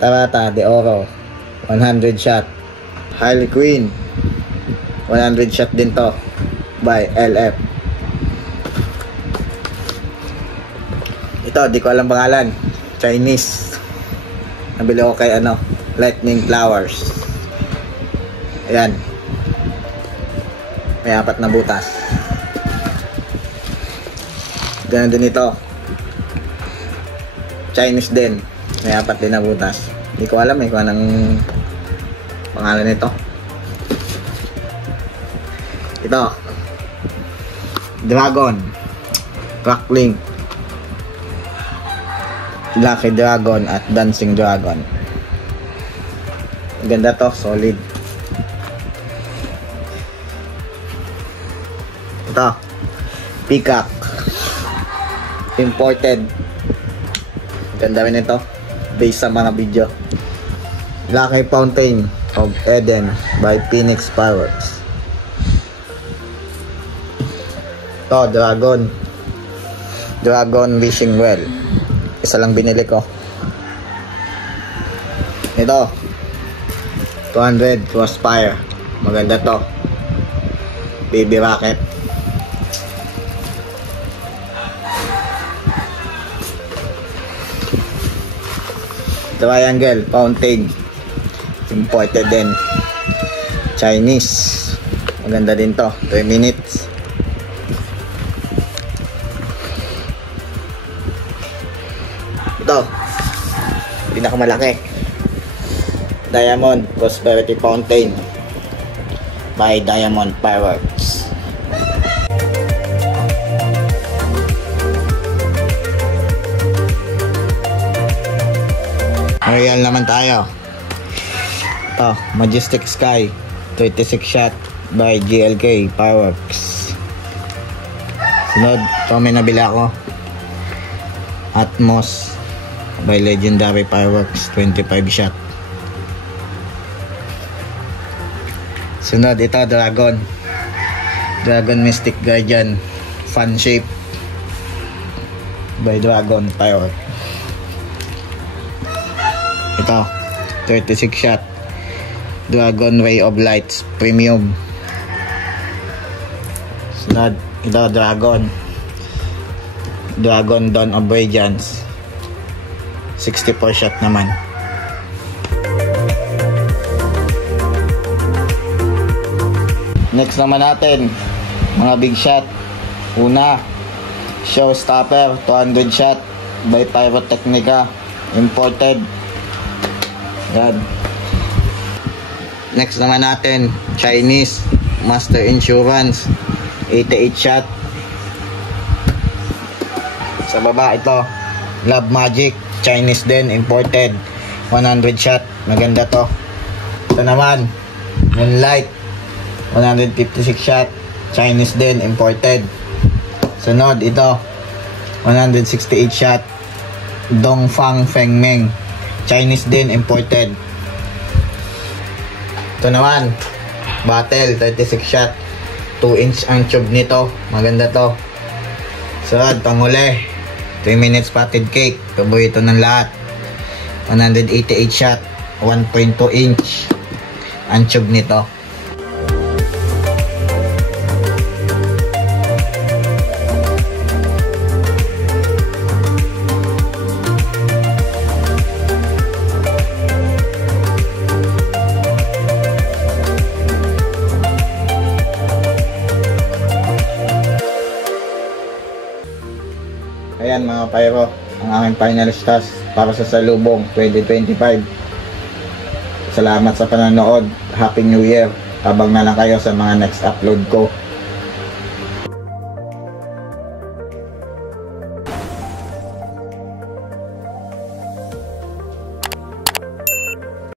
Tarata de Oro 100 shot. Harley Quinn 100 shot din to by LF. Ito, di ko alam pangalan. Chinese. Nabili ko kay Lightning Flowers. Ayan. May 4 na butas. Ganun din ito. Chinese din. May 4 din na butas. Hindi ko alam kung anong pangalan nito. Ito. Dragon. Crackling. Lucky Dragon at Dancing Dragon. Ganda to, solid. Ito, Peacock. Imported. Ganda rin ito, based sa mga video. Lucky Fountain of Eden by Phoenix Fireworks. Ito, Dragon Wishing Well. Isa lang binili ko. Ito 200 Crossfire. Maganda to. Baby rocket. Triangle Fountain. Imported din. Chinese. Maganda din to. 3 minutes. Ito, pinakamalaki, Diamond Prosperity Fountain by Diamond Fireworks. Royal naman tayo. Ito, Majestic Sky 36 shot by GLK Fireworks. Sunod, ito may nabila ko, Atmos by Legendary Fireworks 25 shot. Sunod, ito Dragon Mystic Guardian Fan Shape by Dragon Fireworks. Ito 36 shot Dragon Ray of Lights Premium. Sunod, ito Dragon Dawn of Radiance 64 shot naman. Next naman natin, mga big shot. Una, Showstopper 200 shot by Pyrotechnica, imported. Yan. Next naman natin, Chinese Master Insurance 88 shot. Sa baba, ito Love Magic Chinese din, imported 100 shot. Maganda to. Ito naman Moonlight 156 shot, Chinese din, imported. Sunod, ito 168 shot Dongfang Fengmeng, Chinese din, imported. Ito naman Battle 36 shot, 2-inch ang tube nito. Maganda to. Sunod, panghuli 3 minutes potted cake, paborito ng lahat, 188 shot, 1.2 inch ang tube nito. Ayan mga pyro, ang aming finalistas para sa Salubong 2025. Salamat sa panonood. Happy New Year. Abang na lang kayo sa mga next upload ko.